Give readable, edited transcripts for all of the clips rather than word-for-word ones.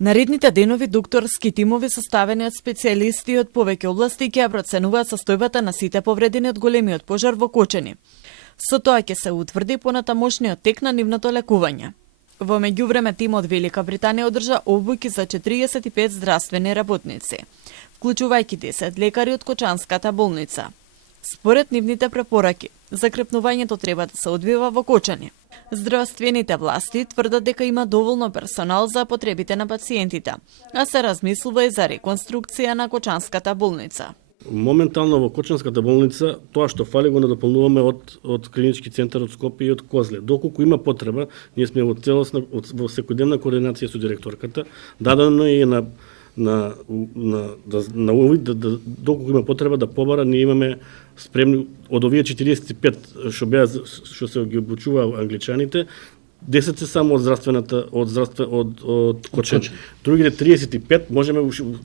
Наредните денови докторски тимови составени од специјалисти од повеќе области ќе проценуваат состојбата на сите повредени од големиот пожар во Кочани. Со тоа ќе се утврди понатамошниот тек на нивното лекување. Во меѓувреме тимот Велика Британија одржа обуки за 45 здравствени работници, вклучувајќи 10 лекари од Кочанската болница. Според нивните препораки, закрепнувањето треба да се одвива во Кочани. Здравствените власти тврдат дека има доволно персонал за потребите на пациентите, а се размислува и за реконструкција на Кочанската болница. Моментално во Кочанската болница тоа што фали го надополнуваме од клинички центар од Скопје и од Козле. Доколку има потреба, ние сме во целосна во секојдневна координација со директорката, дадено е на увид доколку има потреба да побара, ние имаме спремни од овие 45 што се ги обучува англичаните, 10 се само од Кочани. Другите 35 можеме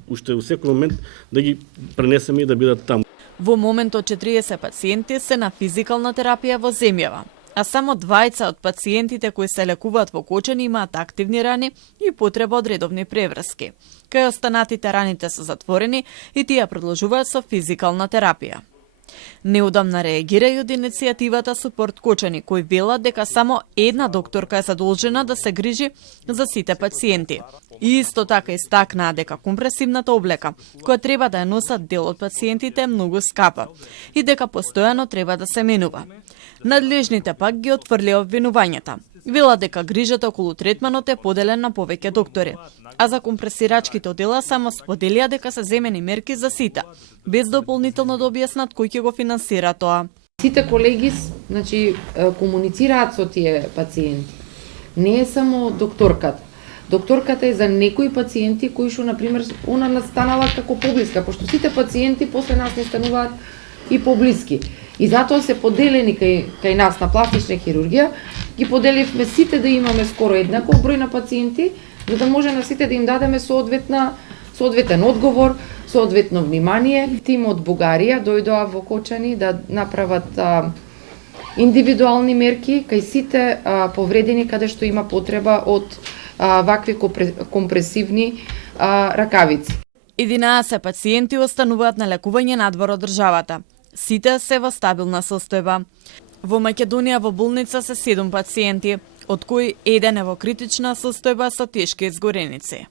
уште во секој момент да ги пренесеме и да бидат таму. Во моментот 40 пациенти се на физикална терапија во земјава, а само 20 од пациентите кои се лекуваат во Кочани имаат активни рани и потреба од редовни преврски. Кај останатите раните се затворени и тие продолжуваат со физикална терапија. Неудамна реагира и од иницијативата Супорт Кочани, кои велат дека само една докторка е задолжена да се грижи за сите пациенти. И исто така истакнаа дека компресивната облека, која треба да ја носат дел од пациентите, е многу скапа и дека постојано треба да се менува. Надлежните пак ги отфрлија обвинувањата. Велат дека грижата околу третманот е поделен на повеќе доктори, а за компресирачките одела само споделија дека се земени мерки за сите, без дополнително да објаснат кој ќе го финансира тоа. Сите колеги, комуницираат со тие пациенти. Не е само докторката. Докторката е за некои пациенти кои што, например, она настанала како поблиска, пошто сите пациенти после нас не стануваат и поблиски. И затоа се поделени кај нас на пластична хирургија, ги поделивме сите да имаме скоро еднаков број на пациенти, за да може на сите да им дадеме соодветен одговор, соодветно внимание. Тим од Бугарија дојдоа во Кочани да направат индивидуални мерки кај сите повредени каде што има потреба од вакви компресивни ракавици. 11 пациенти остануваат на лекување надвор од државата. Сите се во стабилна состојба. Во Македонија во болница се 7 пациенти, од кои еден е во критична состојба со тешки изгореници.